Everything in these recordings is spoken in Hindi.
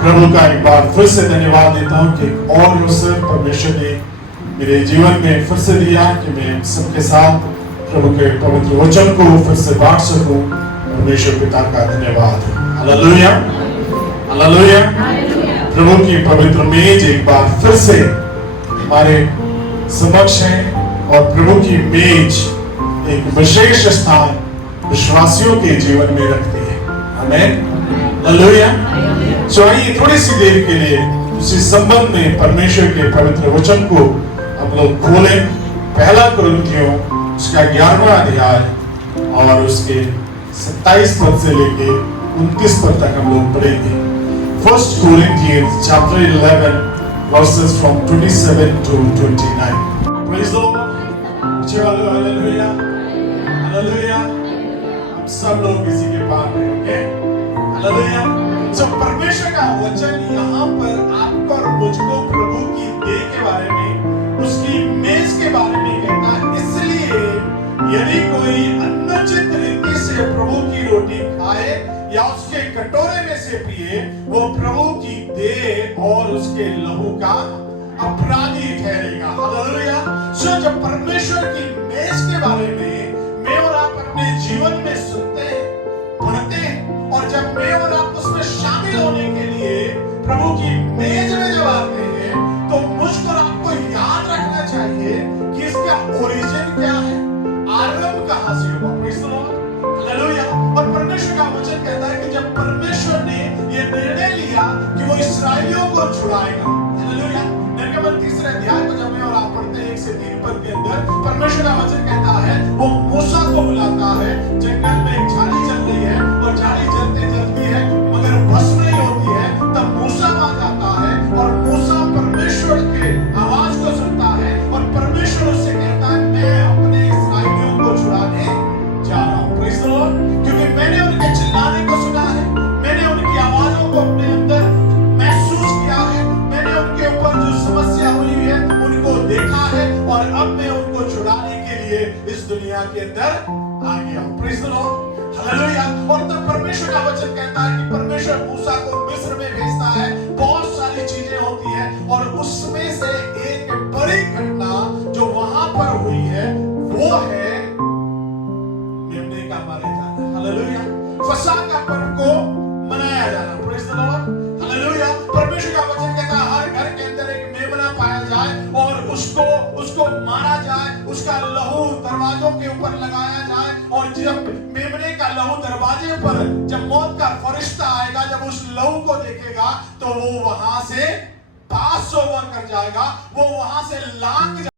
प्रभु का एक बार फिर से धन्यवाद देता हूँ कि और अवसर परमेश्वर ने मेरे जीवन में फिर से दिया कि मैं सबके साथ प्रभु के पवित्र वचन को फिर से बांट सकूं। परमेश्वर पिता का धन्यवाद। Hallelujah, hallelujah. प्रभु की पवित्र मेज एक बार फिर से हमारे समक्ष है और प्रभु की मेज एक विशेष स्थान विश्वासियों के जीवन में रखती है। आमीन, हालेलुया। सो आइए थोड़ी सी देर के लिए उसी संबंध में परमेश्वर के पवित्र वचन को हम लोग खोलें। पहला कुरिन्थियों उसका 11वां अध्याय और उसके 27 पद से लेके 29 पद तक हम लोग पढ़ेंगे। First Corinthians chapter 11 verses from 27 to 29। Praise the Lord. चलो हालेलुया, हालेलुया। हम सब लोग इसी के पास हैं, ओके? हालेलुया। सो परमेश्वर का वचन यहाँ पर आपको और मुझको प्रभु की देह के बारे में, उसकी मेज के बारे में कहता है। इसलिए यदि कोई अनुचित रीति से प्रभु की रोटी खाए या उसके कटोरे में से पिए, वो प्रभु की देह और उसके लहू का अपराधी ठहरेगा। हालेलुया। सो जब परमेश्वर की मेज के बारे में मैं और आप अपने जीवन में सुनते हैं, पढ़ते हैं, और जब मैं और आप उसमें शामिल होने के लिए प्रभु की मेज में जब आते हैं, तो मुझको और आपको याद रखना चाहिए कि इसका ओरिजिन क्या है, आरंभ कहां से हुआ। Praise the Lord, hallelujah. और परमेश्वर का वचन कहता है कि जब परमेश्वर ने ये निर्णय लिया कि वो इस्राएलियों को छुड़ाएगा, हालेलुया। निर्गमन 3 अध्याय को जब मैं और आप पढ़ते हैं 1 से 3 पद के अंदर परमेश्वर का वचन कहता है, वो मूसा को बुलाता है। जंगल में एक झाड़ी चल रही है और झाड़ी जलते जलती है मगर भस्म नहीं होती है। तब मूसा वहां जाता है और मूसा परमेश्वर के आवाज को सुनता है और परमेश्वर उससे कहता है, मैं अपने इस्राएलियों को छुड़ाने जा रहा हूं। Praise the Lord. क्योंकि मैंने उनके चिल्लाने को सुना है, मैंने उनकी आवाजों को अपने अंदर महसूस किया है, मैंने उनके ऊपर जो समस्या हुई है उनको देखा है, और अब मैं उनको छुड़ाने के लिए इस दुनिया के अंदर आ गया हूं। Praise the Lord, hallelujah. और तब परमेश्वर का वचन कहता है कि परमेश्वर मूसा को मिस्र में भेजता है। बहुत सारी चीजें होती है और उसमें से एक बड़ी घटना जो वहां पर हुई है वो है मेमने का मारे जाना। हालेलुया। फसह का पर्व को मनाया जाना। Praise the Lord, hallelujah. परमेश्वर का वचन कहता है हर घर के अंदर एक मेमना पाया जाए और उसको मारा जाए, उसका लहू दरवाजों के ऊपर लगाया जाए, और जब मेमने का लहू दरवाजे पर जब मौत का फरिश्ता आएगा, जब उस लहू को देखेगा तो वो वहां से पास ओवर कर जाएगा, वो वहां से लांग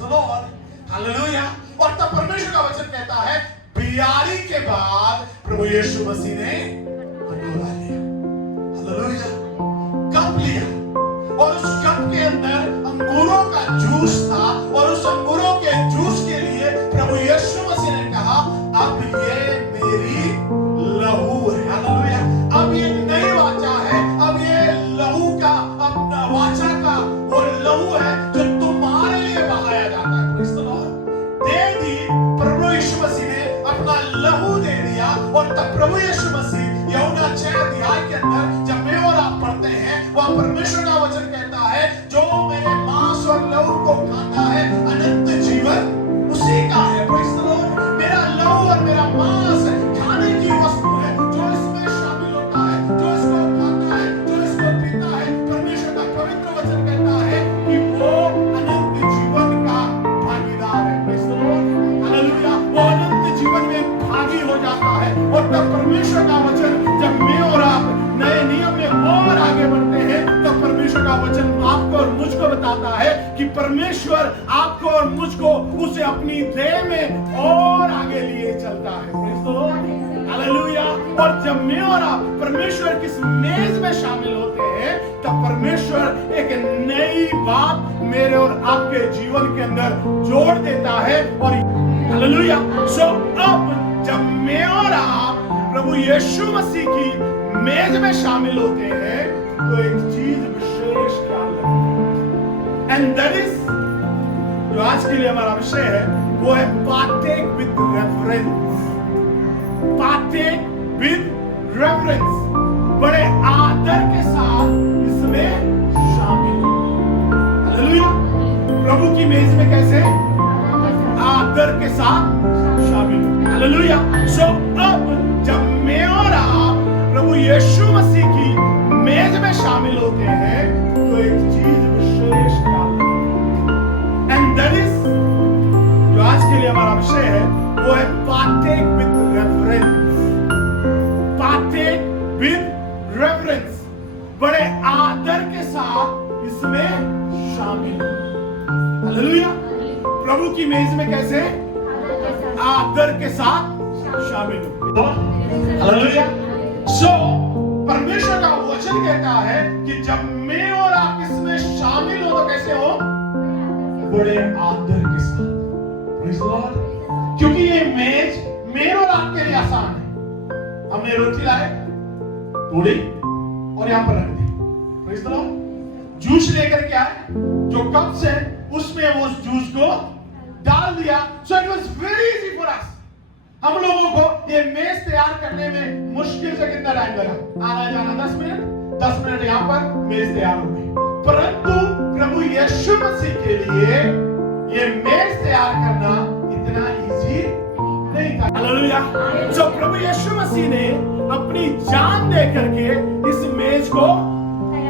प्रेज़ द लॉर्ड, हालेलुया। और तब परमेश्वर का वचन कहता है बियारी के बाद प्रभु यीशु मसीह ने कटोरा लिया, हालेलुया, कप लिया और उस कप के अंदर अंगूरों का जूस था और उस अंगूरों के जूस के लिए प्रभु यीशु मसीह ने कहा अब ये मेरी लहू है, हालेलुया। अब ये नई वाचा है, अब ये लहू का अपना वाचा का वो लहू है जो तुम्हारे लिए बहाया जाता है, प्रेज़ द लॉर्ड। दे दी प्रभु यीशु मसीह ने अपना लहू दे दिया और तब प्रभु यीशु मसीह यूहन्ना 6 अध्याय के अंदर जब मैं और आप पढ़ते हैं वहां परमेश्वर का वचन कहता है जो मेरे मांस और लहू को खाता है अनंत जीवन उसी का है, प्रेज़ द लॉर्ड। मेरा लहू और मेरा मांस खाने की वस्तु है जो इसमें शामिल होता है, जो इसको खाता है, जो इसको पीता है, परमेश्वर का पवित्र वचन कहता है कि वो अनंत जीवन का भागीदार है, प्रेज़ द लॉर्ड, हालेलुया। वो अनंत जीवन में भागी हो जाता है और तब परमेश्वर का वचन जब मैं और आप नए नियम में और आगे बढ़ते हैं तब परमेश्वर का वचन आपको और मुझको बताता है कि परमेश्वर आपको और मुझको उसे अपनी देह में और आगे लिए चलता है, प्रेज़ द लॉर्ड, हालेलुया। और जब मैं और आप परमेश्वर की मेज में शामिल होते हैं तब परमेश्वर एक नई बात मेरे और आपके जीवन के अंदर जोड़ देता है और हालेलुया। सो अब जब मैं और आप प्रभु यीशु मसीह की मेज में शामिल होते हैं तो एक चीज विशेष ख्याल रखें, एंड दैट इज जो आज के लिए हमारा विषय है वो है partake with reference, partake with reference, बड़े आदर के साथ इसमें शामिल हो, हालेलुया। प्रभु की मेज में कैसे आदर के साथ शामिल हो, हालेलुया। सो अब जब मैं और आप प्रभु यीशु मसीह की मेज में शामिल होते हैं तो एक चीज विशेष ख्याल रखें, एंड दैट इज जो आज के लिए हमारा विषय है वो है partake with reference, partake with reference, बड़े आदर के साथ इसमें शामिल हो, हालेलुया। प्रभु की मेज में कैसे आदर के साथ शामिल हो, हालेलुया। सो परमेश्वर का वचन कहता है कि जब मैं और आप इसमें शामिल हो तो कैसे हो, बड़े आदर के साथ, प्रेज़ द लॉर्ड। क्योंकि ये मेज मेरे और आपके लिए आसान है। हमने रोटी लाए, तोड़ी और यहां पर रख दी, प्रेज़ द लॉर्ड। जूस लेकर के आए, जो कप से उसमें वो जूस को डाल दिया। So it was very easy for us. हम लोगों को ये मेज तैयार करने में मुश्किल से कितना टाइम लगा, आना जाना 10 मिनट, 10 मिनट यहाँ पर मेज तैयार हो गई। परंतु प्रभु यीशु मसीह के लिए ये मेज तैयार करना इतना इजी नहीं था, हालेलुया। जो प्रभु यीशु मसीह ने अपनी जान दे करके इस मेज को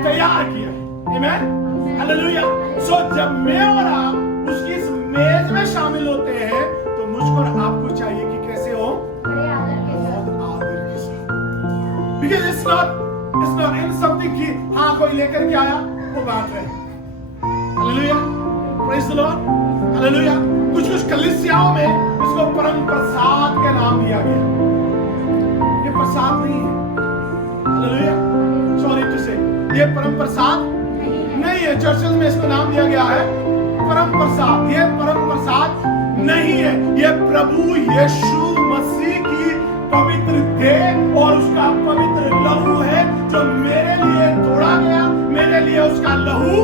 तैयार किया, आमीन, हालेलुया। सो जब मैं और आप उसकी इस मेज में शामिल होते हैं तो मुझको और आपको चाहिए कि कैसे हो, आदर के साथ, because it's not in something कि हाँ कोई लेकर के आया वो बात है, hallelujah, praise the Lord, hallelujah. कुछ कलीसियाओं में इसको परम प्रसाद का नाम दिया गया, ये प्रसाद नहीं है, हालेलुया, सॉरी टू से, ये परम प्रसाद नहीं है। चर्चेस में इसको नाम दिया गया है परम प्रसाद, ये परम प्रसाद नहीं है, ये प्रभु यीशु मसीह की पवित्र देह और उसका पवित्र लहू है जो मेरे लिए तोड़ा गया, मेरे लिए उसका लहू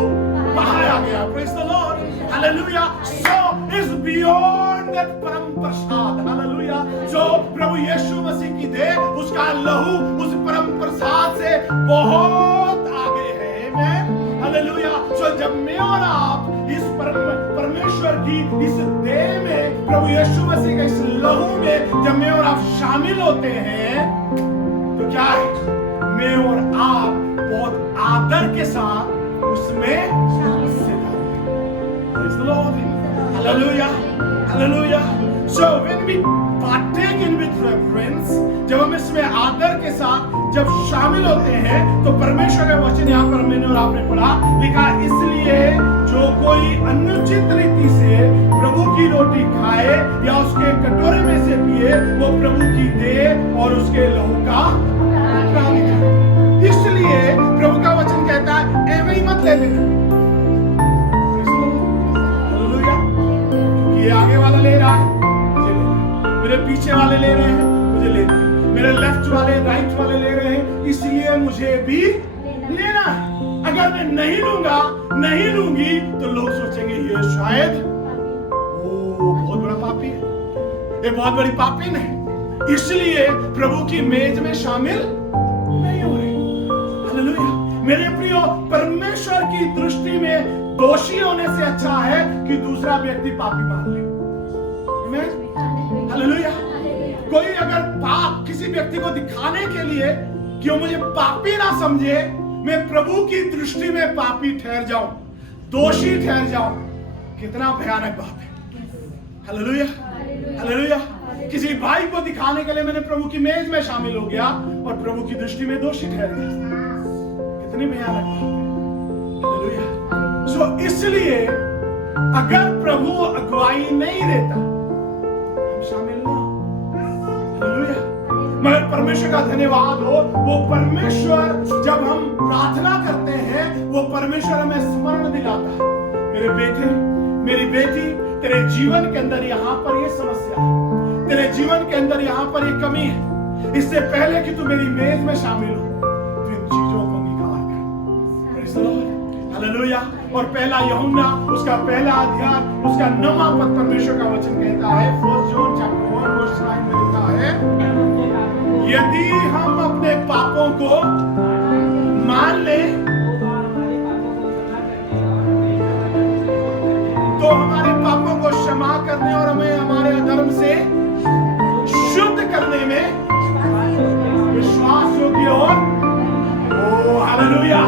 बहाया गया, praise the Lord, hallelujah. So is beyond that परम प्रसाद, हालेलुया। जो प्रभु यीशु मसीह की देह, उसका लहू उस परम प्रसाद से बहुत आगे है, आमीन, हालेलुया। सो जब मैं और आप इस परमेश्वर की इस देह में, प्रभु यीशु मसीह के इस लहू में जब मैं और आप शामिल होते हैं तो क्या है, मैं और आप बहुत आदर के साथ उसमें शामिल होते हैं, praise the Lord, Hallelujah. Hallelujah. So when we partake in with reverence, जब हम इसमें आदर के साथ जब शामिल होते हैं, तो परमेश्वर का वचन यहाँ पर मैंने और आपने पढ़ा, लिखा, इसलिए जो कोई अनुचित रीति से प्रभु की रोटी खाए या उसके कटोरे में से पिए, वो प्रभु की देह और उसके लहू का अपराधी है। इसलिए प्रभु का वचन कहता है, एवं ही मत ले लेना। ये आगे वाला ले रहा है, मुझे लेना है। मेरे पीछे वाले ले रहे हैं, मुझे लेना है। मेरे लेफ्ट वाले, राइट वाले ले रहे हैं, इसलिए मुझे भी लेना है। अगर मैं नहीं लूंगा, नहीं लूंगी, तो लोग सोचेंगे ये शायद बहुत बड़ा पापी है, ये बहुत बड़ी पापी नहीं, इसलिए प्रभु की मेज में शामिल नहीं हो रही। हालेलुया। मेरे प्रियो, परमेश्वर की दृष्टि में दोषी होने से अच्छा है कि दूसरा व्यक्ति पापी मान ले। हालेलुया। कोई अगर पाप किसी व्यक्ति को दिखाने के लिए कि वो मुझे पापी ना समझे, मैं प्रभु की दृष्टि में पापी ठहर जाऊं, दोषी ठहर जाऊं, कितना भयानक बात है। हालेलुया। हालेलुया। किसी भाई को दिखाने के लिए मैंने प्रभु की मेज में शामिल हो गया और प्रभु की दृष्टि में दोषी ठहर गया, कितनी भयानक बात है। हालेलुया। सो इसलिए अगर प्रभु अगुवाई नहीं देता, हम शामिल ना। हालेलुया। मगर परमेश्वर का धन्यवाद हो, वो परमेश्वर जब हम प्रार्थना करते हैं, वो परमेश्वर हमें स्मरण दिलाता है, मेरे बेटे, मेरी बेटी, तेरे जीवन के अंदर यहाँ पर ये समस्या है, तेरे जीवन के अंदर यहाँ पर ये कमी है, इससे पहले कि तू मेरी मेज में शामिल हो, तो इन चीजों को अंगीकार कर। Praise the Lord. हालेलुया। और पहला यूहन्ना उसका पहला अध्याय उसका 9वां पद परमेश्वर का वचन कहता है, 1 जॉन चैप्टर 1 वर्स 9 में लिखा है, यदि हम अपने पापों को मान ले तो हमारे पापों को क्षमा करने और हमें हमारे अधर्म से शुद्ध करने में विश्वास योग्य और hallelujah,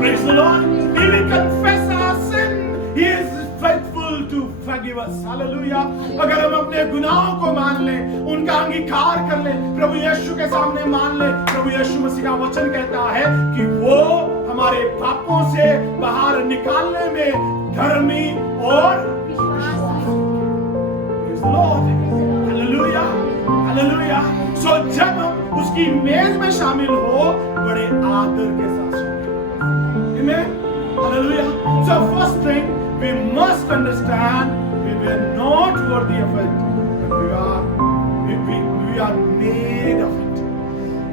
praise the Lord, he will confess our sin, he is faithful to forgive us, hallelujah. अगर हम अपने गुनाहों को मान लें, उनका अंगीकार कर लें, प्रभु यीशु के सामने मान लें, प्रभु यीशु मसीह का वचन कहता है कि वो हमारे पापों से बाहर निकालने में धर्मी और हालेलुया, हालेलुया। सो जब हम उसकी मेज में शामिल हो, बड़े आदर के साथ शामिल। Amen, hallelujah. So first thing we must understand we were not worthy of it, but we are made of it.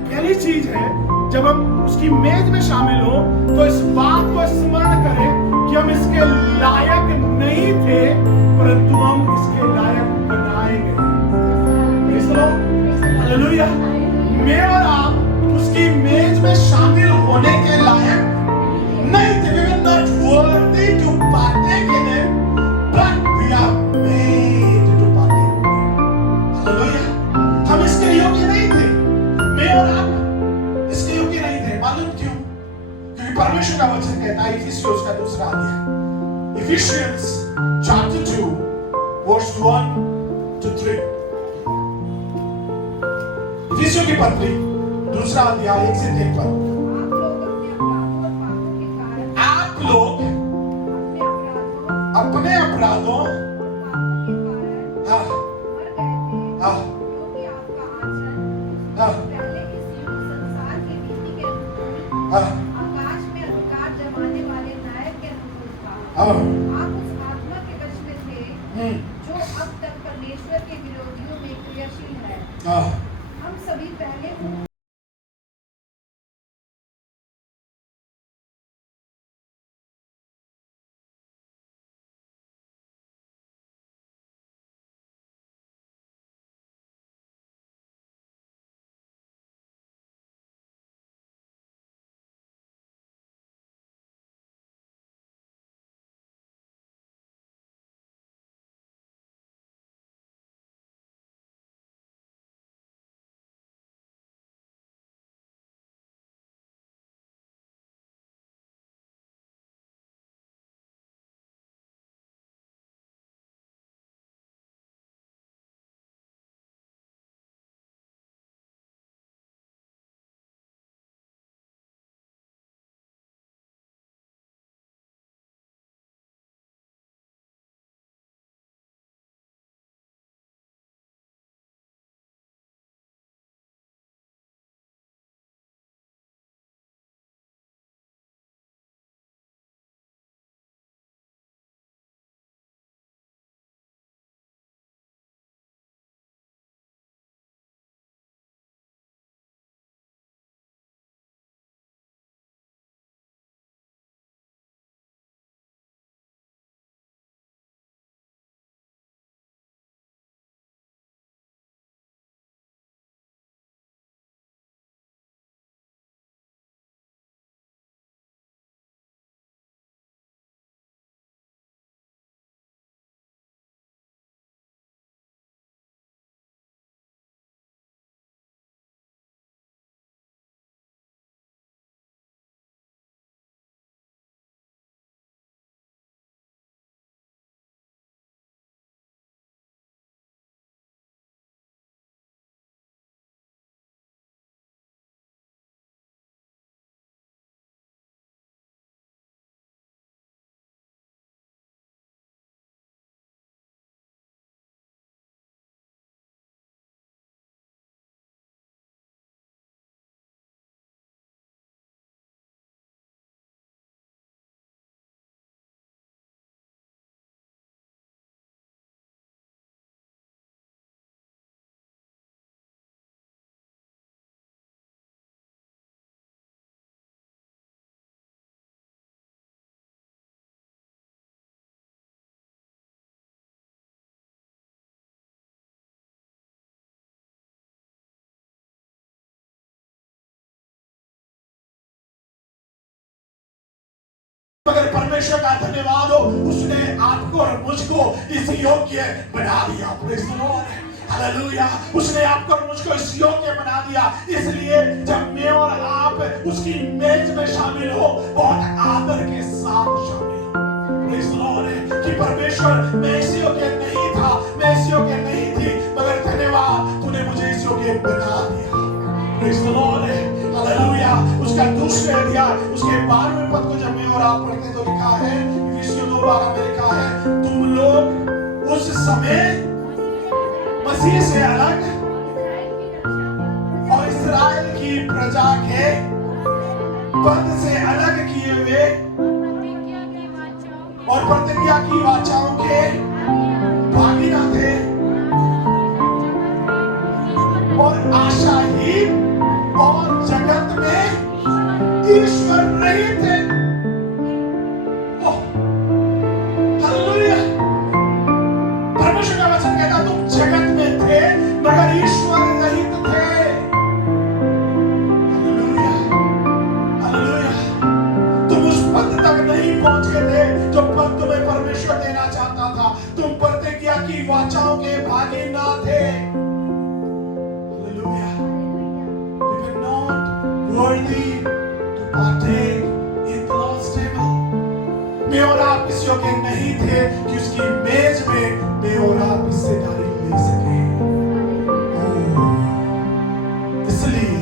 पहली चीज है, जब हम उसकी मेज में शामिल हो, तो इस बात को स्मरण करें कि हम इसके लायक नहीं थे, परंतु हम इसके लायक बनाए गए। Praise the Lord, hallelujah. मैं और आप उसकी मेज में शामिल होने के लायक नहीं थे, we were not worthy to partake in it, but we are made to partake in it. Hallelujah. हम इसके योग्य नहीं थे, मैं और आप इसके योग्य नहीं थे। मालूम क्यों? क्योंकि परमेश्वर का वचन कहता है, इफिसियों का 2 अध्याय, Ephesians chapter 2 verse 1 to 3, इफिसियों की पत्री 2 अध्याय 1 से 3 पद। आप लोग अपने अपराधों आकाश में अधिकार जमाने वाले नायक के अनुकूल था। आप उस आत्मा के वश में थे जो अब तक परमेश्वर के विरोधियों में क्रियाशील है। हम सभी पहले मगर परमेश्वर का धन्यवाद हो, उसने आपको और मुझको इस योग्य बना दिया। Praise the Lord, hallelujah. उसने आपको और मुझको इस योग्य बना दिया। इसलिए जब मैं और आप उसकी मेज में शामिल हो, बहुत आदर के साथ शामिल हो। प्रेज़ द लॉर्ड, कि परमेश्वर मैं इस योग्य नहीं था, मैं इस योग्य नहीं थी, मगर धन्यवाद तूने मुझे इस योग्य बना दिया। Praise the Lord, hallelujah. उसका दूसरे अध्याय उसके 12वें पद को जब मैं और आप पढ़ते तो लिखा है, इफिसियों 2:12 में लिखा है, तुम लोग उस समय मसीह से अलग और इस्राएल की प्रजा के पद से अलग किए हुए और प्रतिज्ञा की वाचाओं के भागी न थे और आशाहीन और जगत में ईश्वर नहीं थे। हालेलुया। परमेश्वर का वचन कहता तुम जगत में थे मगर ईश्वर रहित थे। Hallelujah, hallelujah. तुम उस पद तक नहीं पहुंचे थे जो पद तुम्हें परमेश्वर देना चाहता था। तुम प्रतिज्ञा की वाचाओं के भागी ना थे। Hallelujah. You were not worthy to partake in the Lord's table. मैं और आप इस योग्य नहीं थे कि उसकी मेज में मैं और आप हिस्सेदारी ले सके। इसलिए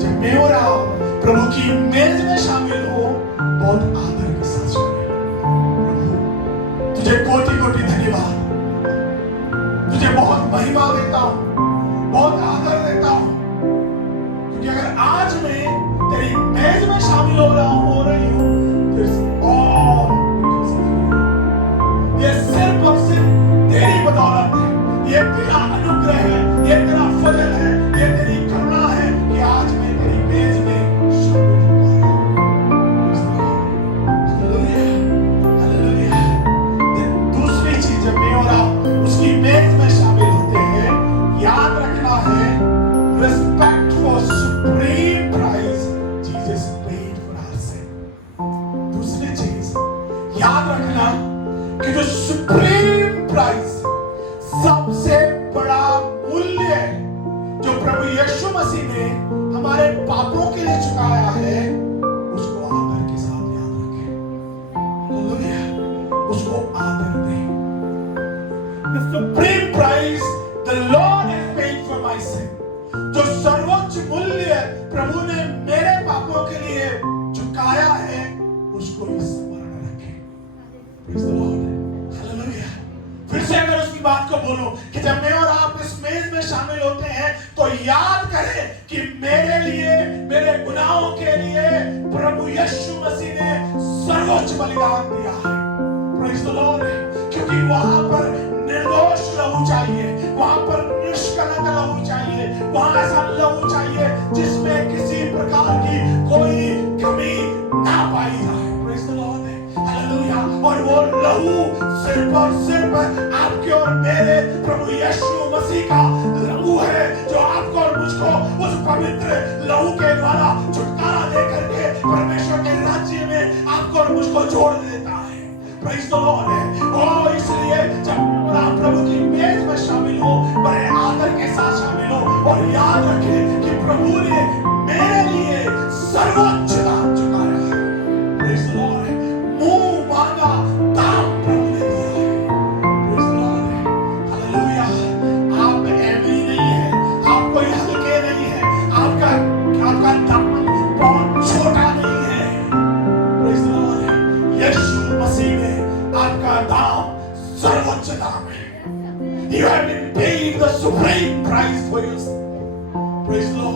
जब मैं और आप प्रभु की मेज में शामिल हो, बहुत आदर के साथ शामिल हो। प्रभु तुझे कोटि कोटि धन्यवाद, तुझे बहुत महिमा देता हूं, बहुत आदर देता हूं, क्योंकि अगर आज मैं तेरी मेज में शामिल हो रही हूं, ये सिर्फ और सिर्फ तेरी बदौलत है। ये तेरा अनुग्रह है, ये तेरा फजल है, ये तेरी करुणा है कि आज मैं तेरी मेज में शामिल हो पाया। Hallelujah, hallelujah. दूसरी चीज जब मैं और आप उसकी मेज में शामिल होते हैं, याद रखना है, respect for supreme price Jesus paid for our sin. दूसरी चीज याद रखना कि जो सुप्रीम प्राइस, सबसे बड़ा मूल्य जो प्रभु यीशु मसीह ने हमारे पापों के लिए चुकाया है, उसको आदर के साथ याद रखें। हालेलुया, उसको आदर दें। The supreme price the Lord has paid for my sin. जो सर्वोच्च मूल्य प्रभु ने मेरे पापों के लिए चुकाया है, उसको स्मरण रखें। Praise the Lord. हालेलुया। फिर से अगर उसकी बात को बोलूं कि जब मैं और आप इस मेज में शामिल होते हैं तो याद करें कि मेरे लिए, मेरे गुनाहों के लिए प्रभु यीशु मसीह ने सर्वोच्च बलिदान दिया है। Praise the Lord. क्योंकि वहां पर निर्दोष लहू चाहिए, वहां पर निष्कलंक लहू चाहिए, वहां ऐसा लहू चाहिए जिसमें किसी प्रकार की कोई कमी ना पाई जाए। Praise the Lord. हालेलुया। और वो लहू सिर्फ और सिर्फ आपके और मेरे प्रभु यीशु मसीह का लहू है, जो आपको और मुझको उस पवित्र लहू के द्वारा छुटकारा दे करके परमेश्वर के राज्य में आपको और मुझको जोड़ देता है। Praise the Lord. और इसलिए जब आप प्रभु की मेज में शामिल हो, बड़े आदर के साथ शामिल हो और याद रखें कि प्रभु ने मेरे लिए सर्वोच्च दाम चुकाया है। Praise the Lord. मुंह मांगा दाम प्रभु ने दिया है। Praise the Lord. हालेलुया। आप एवरी नहीं है, आप कोई हल्के नहीं है, आपका दाम बहुत छोटा नहीं है। Praise the Lord. यीशु मसीह में आपका दाम सर्वोच्च दाम है। You have been paid the supreme price for your sin. Praise the Lord.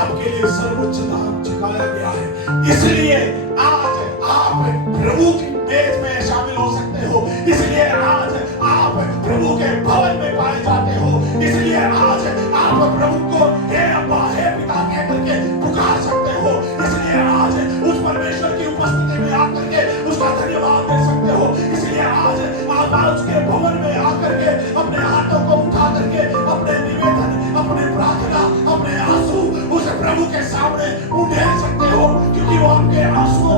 आपके लिए सर्वोच्च दाम चुकाया गया है। इसलिए आज आप प्रभु की मेज में शामिल हो सकते हो। इसलिए आज आप प्रभु के भवन में पाए जाते हो। इसलिए आज आप प्रभु को हे अब्बा, हे पिता कह करके पुकार सकते हो। इसलिए आज उस परमेश्वर की उपस्थिति में आकर के उसका धन्यवाद दे सकते हो। इसलिए आज आप उसके भवन में आकर के अपने हाथों को उठा करके अपने निवेदन, अपने प्रार्थना, अपने आंसू उस प्रभु के सामने उंडेल सकते हो, क्योंकि वो आपके आंसू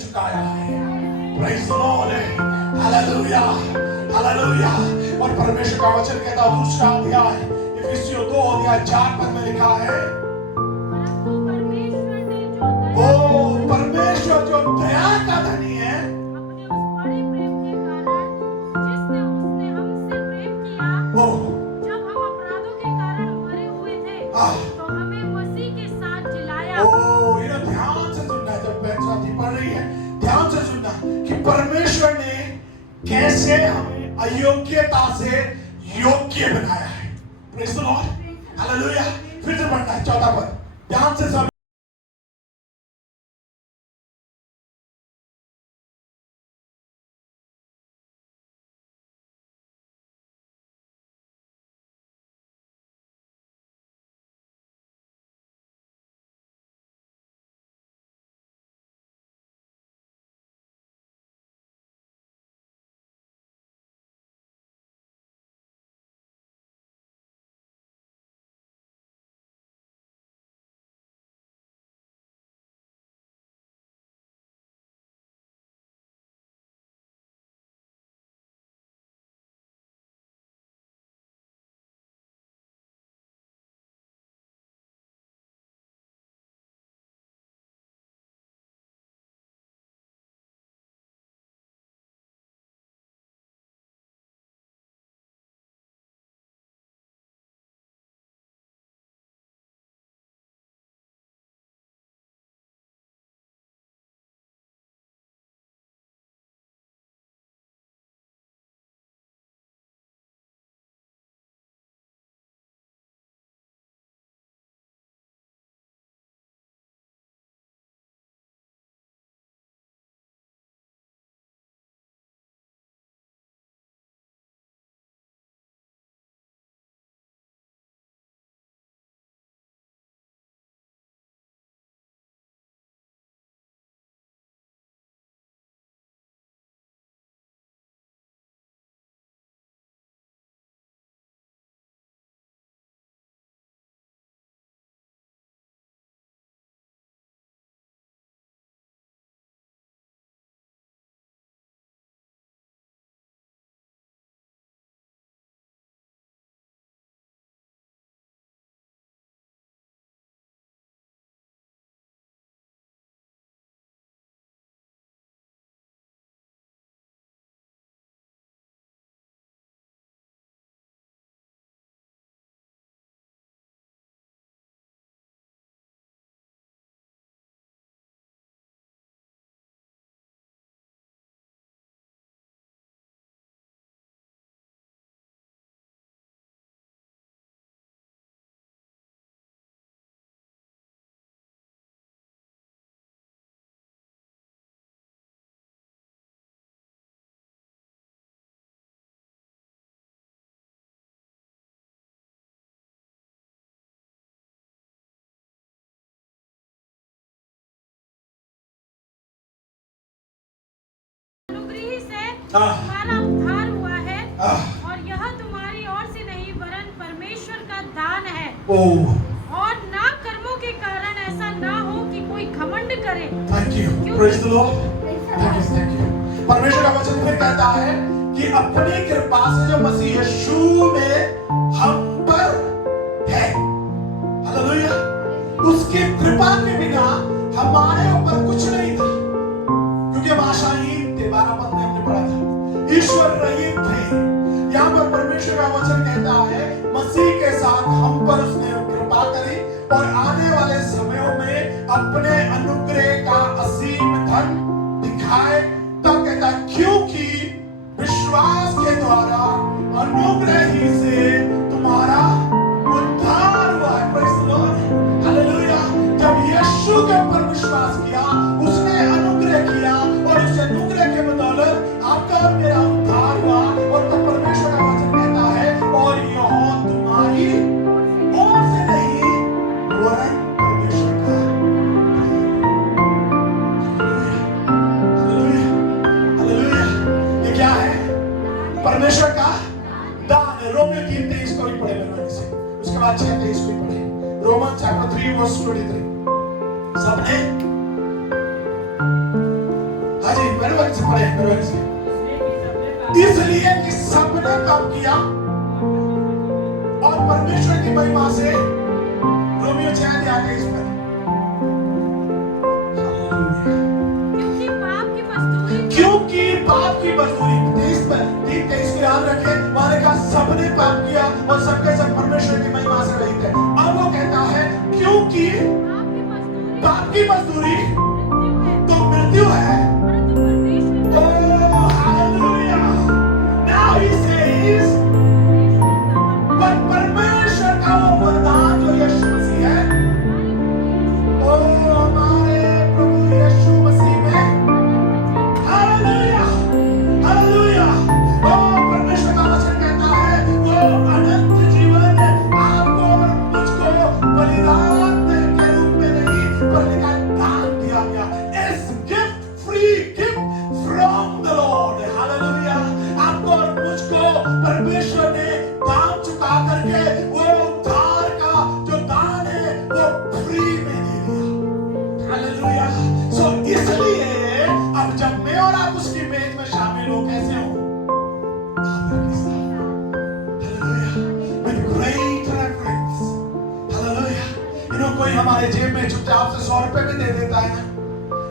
चुकाया है। Praise the Lord, hallelujah, hallelujah. और परमेश्वर का वचन कहता है दूसरा अध्याय इफिसियों 2 अध्याय 4 पद में लिखा है, परमेश्वर जो दया का धनी है, अपने उस बड़े प्रेम के कारण जिससे उसने हमसे प्रेम किया, जब हम अपराधों के कारण मरे हुए थे, तो हमें मसीह के साथ जिलाया। ये ध्यान से सुनना, जब साथी पढ़ रही है ध्यान से सुनना कि परमेश्वर ने कैसे हमें अयोग्यता से योग्य बनाया है। Praise the Lord, hallelujah. फिर से पढ़ना है 14 पद, ध्यान से सब। तुम्हारा उद्धार हुआ है और यह तुम्हारी ओर से नहीं वरन परमेश्वर का दान है। और ना कर्मों के कारण ऐसा ना हो कि कोई घमंड करे। Thank you, praise the Lord, thank you. परमेश्वर का वचन फिर कहता है कि अपनी कृपा से जो मसीह यीशु में हम पर है, हालेलुया, उसकी कृपा के बिना हमारे ऊपर कुछ नहीं था, क्योंकि हम आशाहीन थे। 12 पद में हमने पढ़ा था, ईश्वर रहित थे। यहाँ पर परमेश्वर का वचन कहता है मसीह के साथ हम पर उसने कृपा करी और आने वाले समयों में अपने अनुग्रह का असीम धन दिखाए। तब कहता है क्योंकि विश्वास के द्वारा अनुग्रह ही से तुम्हारा उद्धार हुआ है। Praise the Lord, hallelujah. जब यीशु के ऊपर विश्वास किया, उसने अनुग्रह किया और उस अनुग्रह के बदौलत आपका और मेरा उद्धार हुआ। और तब परमेश्वर का वचन कहता है और यह तुम्हारी ओर से नहीं वरन परमेश्वर का। Hallelujah, hallelujah. ये क्या है? परमेश्वर का दान है। रोमियो 3:23 को भी पढ़े मेरे से, उसके बाद 6:23 को भी पढ़े। Roman chapter 3 verse 23। सबने हाँ जी, मेरे वक्त से पढ़े, मेरे वक्त से। इसलिए कि सबने पाप किया और परमेश्वर की महिमा से, रोमियो 6:28 में, क्योंकि पाप की मजदूरी 23 को याद रखें, हमारे कहा सबने पाप किया और सबके सब परमेश्वर की महिमा से रहित है। अब वो कहता है क्योंकि पाप की मजदूरी तो मृत्यु है। Oh, hallelujah! Now he says, पर परमेश्वर का वो वरदान जो यीशु मसीह है, ओ हमारे प्रभु यीशु मसीह में, हालेलुया, हालेलुया। ओ परमेश्वर का वचन कहता है वो अनंत जीवन आपको और मुझको बलिदान के रूप में नहीं बल्कि दान दिया गया। इस gift, free gift from the Lord, hallelujah. आपको और मुझको परमेश्वर ने दाम चुका करके वो उद्धार का जो दान है वो फ्री में दे दिया, हालेलुया। सो इसलिए अब जब मैं और आप उसकी मेज में शामिल हो, कैसे हो? आदर के साथ, hallelujah, with great reverence, hallelujah. कोई हमारे जेब में चुपचाप से 100 रुपए भी दे देता है ना,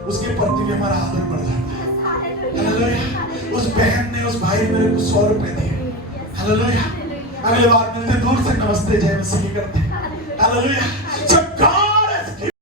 उसके प्रति भी हमारा आदर बढ़ जाता है, हालेलुया। उस बहन ने, उस भाई ने मेरे को 100 रुपए दिए, हालेलुया। अगले बार मिलते दूर से नमस्ते जय मसीह करते, hallelujah. So God has given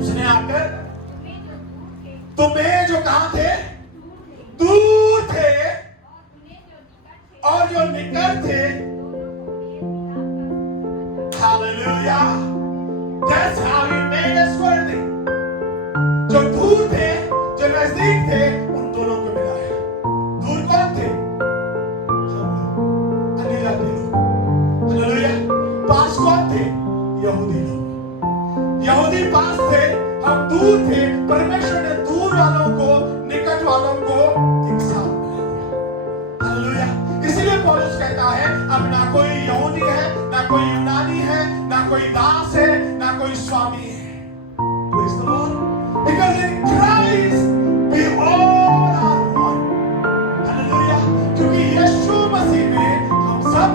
उसने आकर तुम्हें जो कहां थे, दूर थे, और जो निकट थे, hallelujah, that's how he made us worthy। जो दूर थे, जो नजदीक थे, उन दोनों को मिलाया। दूर कौन थे? अन्य जाति लोग, हालेलुया। पास कौन थे यहूदी लोग, यहूदी पास थे, हम दूर थे। परमेश्वर ने दूर वालों को, निकट वालों को एक साथ मिला दिया। हालेलुया। इसीलिए पौलुस कहता है अब ना कोई यहूदी है, ना कोई यूनानी है, ना कोई दास है, ना कोई स्वामी है। Praise the Lord. Because in Christ we all are one. Hallelujah. क्योंकि यीशु मसीह में हम सब,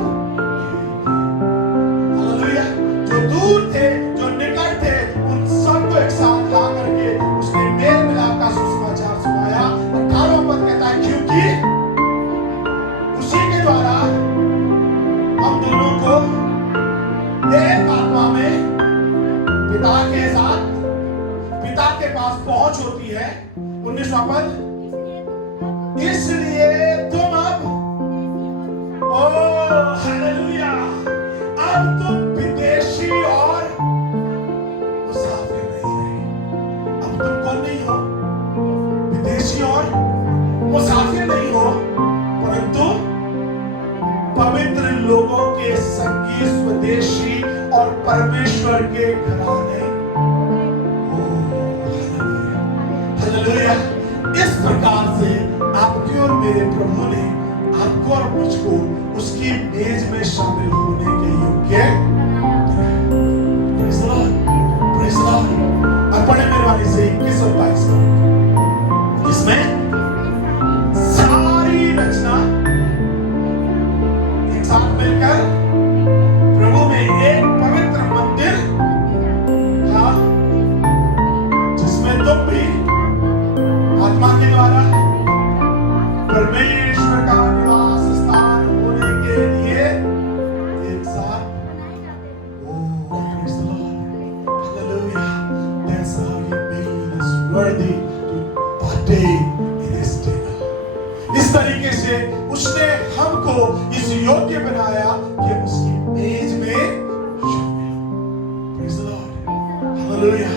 हालेलुया, जो दूर थे, जो निकट थे, उन सबको एक साथ ला करके उसने मेल मिलाप का सुसमाचार सुनाया। 18वां पद कहता है क्योंकि उसी के द्वारा हम दोनों को एक आत्मा में पिता के साथ, पिता के पास पहुंच होती है। 19वां पद, इसलिए तुम अब, ओ हालेलुया, अब तुम विदेशी और मुसाफिर नहीं रहे। अब तुम कौन नहीं हो? विदेशी और मुसाफिर नहीं हो, परंतु पवित्र लोगों के संगी, स्वदेशी और परमेश्वर के घराने। हालेलुया। इस प्रकार से आपके और मेरे प्रभु ने आपको और मुझको उसकी मेज में शामिल होने के योग्य। Praise the Lord, praise the Lord। अब पढ़े मेरे वाली से 21 और 22 को, इसमें सारी रचना एक साथ मिलकर प्रभु में एक पवित्र मंदिर, हाँ, जिसमें तुम भी आत्मा के द्वारा परमेश्वर का निवास स्थान होने के लिए एक साथ। Oh, praise the Lord, hallelujah। That's how He made us worthy to partake in His table। इस तरीके से उसने हमको इस योग्य बनाया कि हम उसकी मेज में शामिल। Praise the Lord, hallelujah।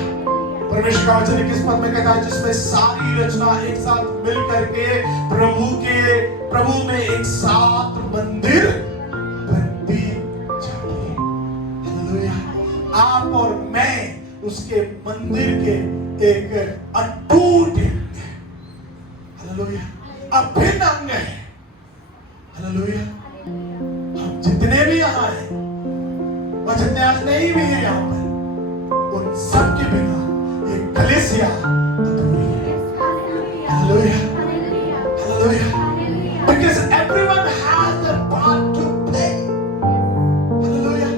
परमेश्वर का वचन 21 पद में कहता है जिसमें सारी रचना एक साथ मिल करके प्रभु में एक साथ मंदिर बनती जाती है। हालेलुया। आप और मैं उसके मंदिर के एक अटूट अंग हैं। हालेलुया। अभिन्न अंग है। हालेलुया। हम जितने भी यहाँ हैं और जितने आज नहीं भी हैं यहाँ पर, उन सब के बिना ये कलीसिया अधूरी है। Hallelujah, hallelujah. Because everyone has their part to play। Hallelujah.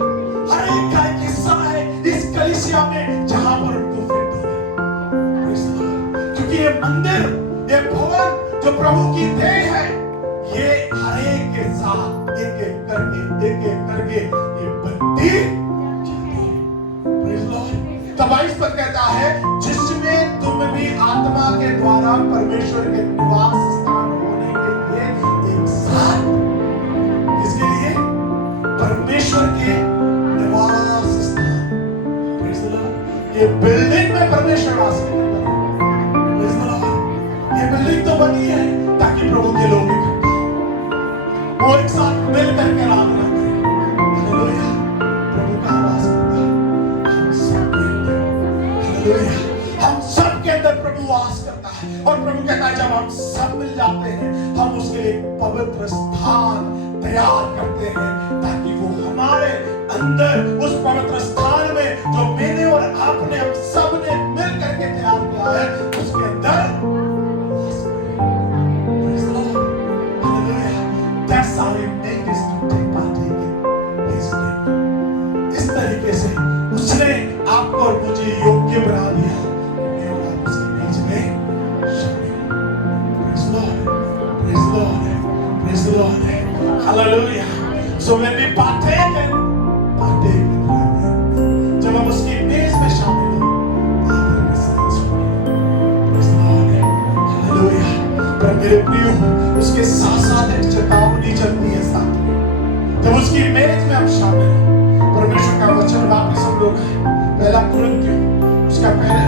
हर एक का एक हिस्सा है इस कलीसिया में जहाँ पर उनको फिट होना। Praise the Lord। क्योंकि ये मंदिर, ये भवन जो प्रभु की देह है, ये हर एक के साथ एक एक करके ये बनती जाती है। Praise the Lord। तब 22 पद कहता है जिसमें तुम भी आत्मा के द्वारा परमेश्वर के निवास स्थान होने के लिए एक साथ, इसके लिए परमेश्वर के निवास स्थान। Praise the Lord। ये बिल्डिंग में परमेश्वर वास करता है। Praise the Lord। ये बिल्डिंग तो बनी है ताकि प्रभु के लोग इकट्ठा हो, वो एक साथ मिल करके आराधना करें। हालेलुया। प्रभु का वास करता है हम सब के अंदर प्रभु वास करता है। और प्रभु कहता है जब हम सब मिल जाते हैं, हम उसके लिए पवित्र स्थान तैयार करते हैं ताकि वो हमारे अंदर उस पवित्र स्थान में जो मैंने और आपने, हम सब ने मिल करके तैयार किया है, उसके अंदर वास करें। Praise the Lord, hallelujah। That's how He made us to take partake in His table। इस तरीके से उसने आपको और मुझे योग्य बना दिया, मैं और आप उसके बीच में शामिल। Praise the Lord, praise the Lord, praise the Lord, hallelujah। So when we partake with Him, जब हम उसकी मेज में शामिल हो, आदर के साथ शामिल। Praise the Lord, hallelujah। पर मेरे प्रियो, उसके साथ साथ एक चेतावनी चलती है साथ में। जब उसकी मेज में हम शामिल हो, परमेश्वर का वचन वापस हम लोग पहला कुरिन्थियों उसका पहले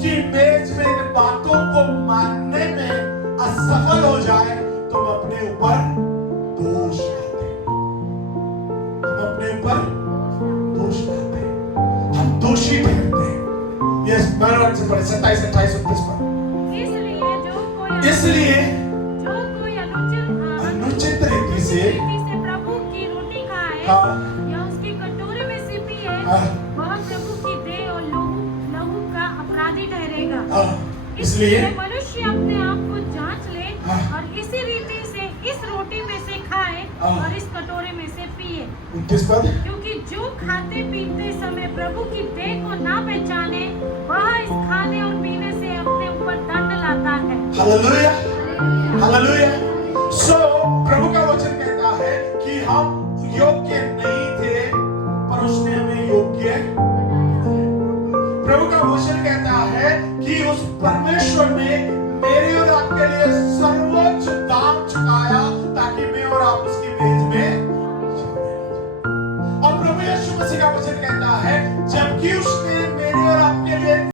उसकी मेज में इन बातों को मानने में असफल हो जाए तो हम अपने ऊपर दोष लाते हैं। हम अपने ऊपर दोष लाते हैं, हम दोषी ठहरते हैं। यस, मैं से पढ़े 27, 28, 29 पर। इसलिए जो कोई अनुचित रीति से प्रभु की रोटी खाए या उसके कटोरे में से पिए, वह प्रभु की देह और लहू का अपराधी ठहरेगा। इसलिए मनुष्य अपने आप को जांच ले और इसी रीति से इस रोटी में से खाए और इस कटोरे में से पिए। 29 पद। क्योंकि जो खाते पीते समय प्रभु की देह को ना पहचाने, वह इस खाने और पीने से अपने ऊपर दंड लाता है। Hallelujah, hallelujah. सो प्रभु का वचन कहता है कि हम योग्य नहीं थे, पर उसने हमें योग्य। प्रभु का वचन कहता है कि उस परमेश्वर ने मेरे और आपके लिए सर्वोच्च दाम चुकाया ताकि मैं और आप उसकी मेज में। और प्रभु यीशु मसीह का वचन कहता है जबकि उसने मेरे और आपके लिए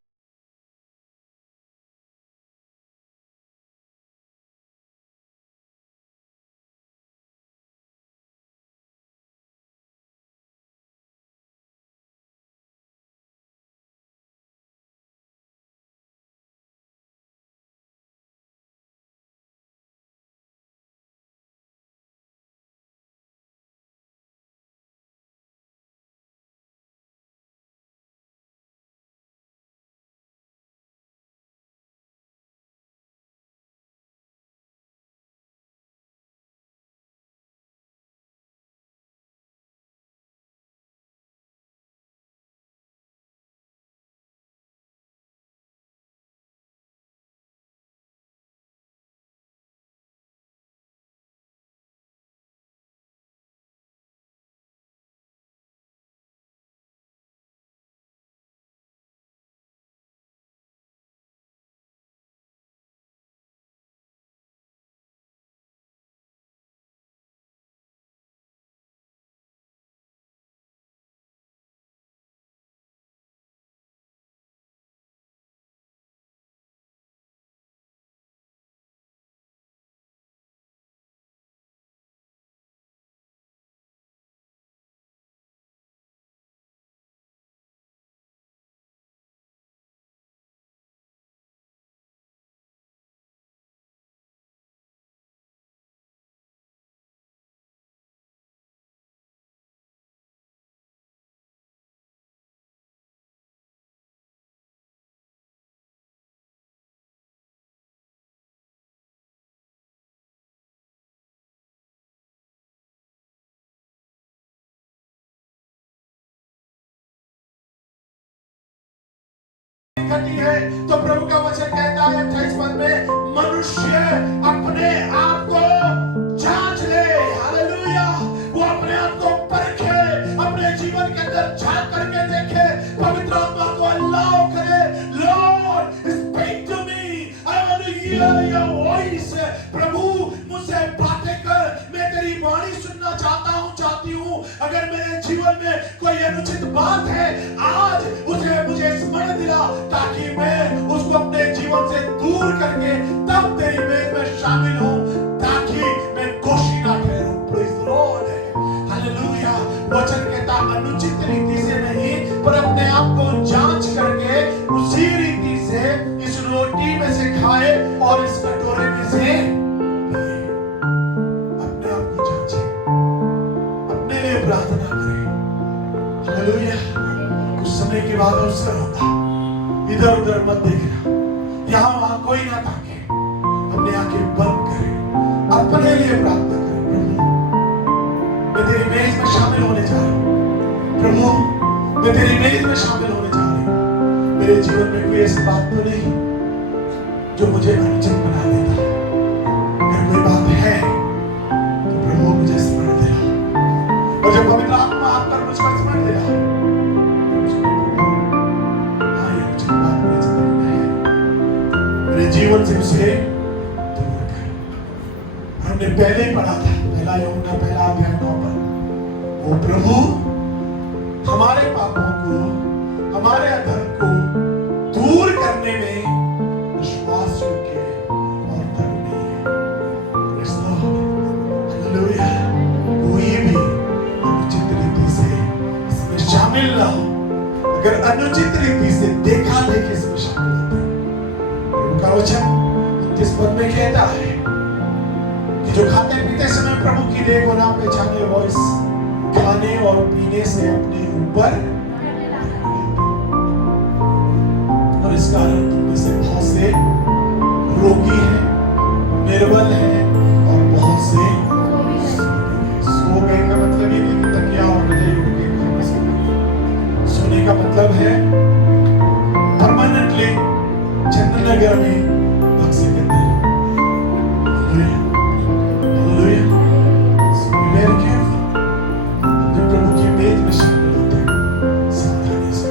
है तो प्रभु का वचन कहता है 28 पद में मनुष्य अपने आप को जांच ले। हालेलुया। वो अपने आप को परखे, अपने जीवन के अंदर झांक करके देखे, पवित्र आत्मा को अलाउ करे। Lord speak to me, I want to hear your voice. प्रभु मुझसे बातें कर, मैं तेरी वाणी सुनना चाहता हूं, चाहती हूं। अगर मेरे जीवन में कोई अनुचित बात है आज उसे मुझे स्मरण दिला ताकि मैं उसको अपने जीवन से दूर करके तब तेरी मेज में शामिल हूं, ताकि मैं दोषी ना ठहरूं। Praise the Lord. हालेलुया। वचन कहता अनुचित रीति से नहीं, पर अपने आप को जांच करके उसी रीति से इस रोटी में से खाए और इस कटोरे में से पिए। अपने आप को जांचे, अपने लिए प्रार्थना करें। हालेलुया। कुछ समय के बाद अवसर होगा, इधर उधर मत देखना, यहां वहां कोई ना ताके, अपने आंखें बंद करें, अपने लिए प्रार्थना करें। प्रभु मैं तेरी मेज में शामिल होने जा रहा हूं। प्रभु मैं तेरी मेज में शामिल होने जा रही हूं। मेरे जीवन में कोई ऐसी बात तो नहीं जो मुझे अनुचित बना देता है। अगर कोई बात है तो प्रभु मुझे स्मरण दिला, और जब पवित्र आत्मा आप पर मुझ पर स्मरण दिला जीवन से उसे दूर कर। हमने पहले ही पढ़ा था, पहला यूहन्ना पहला अध्याय 9 पर, वो प्रभु हमारे पापों को, हमारे अधर्म को दूर करने में मगर अनुचित रीति से देखा देखी इसमें शामिल होते हैं। प्रभु का वचन 29 पद में कहता है कि जो खाते पीते समय प्रभु की देह को ना पहचाने वो इस खाने और पीने से अपने ऊपर, और इस कारण तुम में से बहुत से रोगी हैं, निर्बल हैं और बहुत से सो गए। का मतलब ये नहीं कि तकिया और रजाई सोने का मतलब है परमानेंटली चंद्रनगर में बक्से करते हैं। जब प्रभु की मेज में शामिल होते हैं सावधानी से,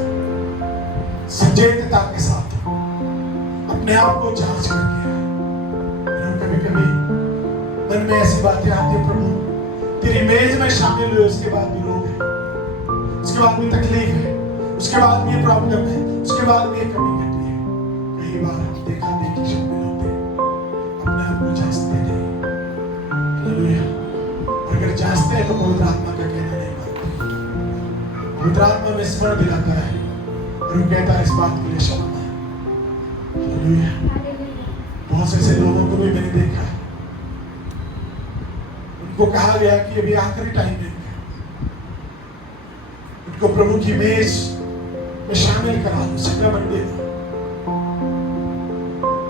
सचेतता के साथ अपने आप को जांच करके। कभी कभी मन में ऐसी बातें आती है, प्रभु तेरी मेज में शामिल हुए उसके बाद भी रोग है, उसके बाद भी तकलीफ है, उसके बाद भी प्रॉब्लम है, उसके बाद भी कमी घटी है। कई बार हम देखा देखी शामिल होते हैं, अपने आप को जांचते नहीं। हालेलुया। अगर जांचते हैं तो पवित्र आत्मा का कहना नहीं मानते। पवित्र आत्मा में स्मरण दिलाता है और वो कहता है इस बात के लिए क्षमा है। हालेलुया। बहुत से ऐसे लोगों को भी मैंने देखा है, उनको कहा गया कि अभी आखिरी टाइम है, उनको प्रभु की मेज में शामिल करा दो, सक्रमण दे दो।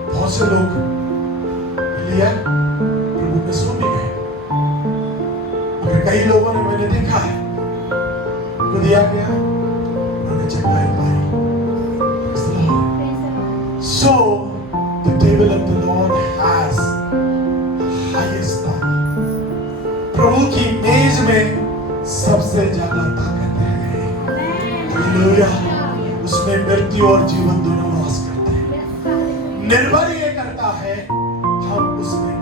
बहुत से लोग लिया प्रभु में सो भी गए, मगर कई लोगों ने मैंने देखा है उनको दिया गया, उन्होंने चंगाई पाई। So the table of the Lord has the highest honor. प्रभु की मेज में सबसे ज्यादा ताकत है। हालेलुया। उसमें मृत्यु और जीवन दोनों वास करते हैं। निर्भर ये करता है हम उसमें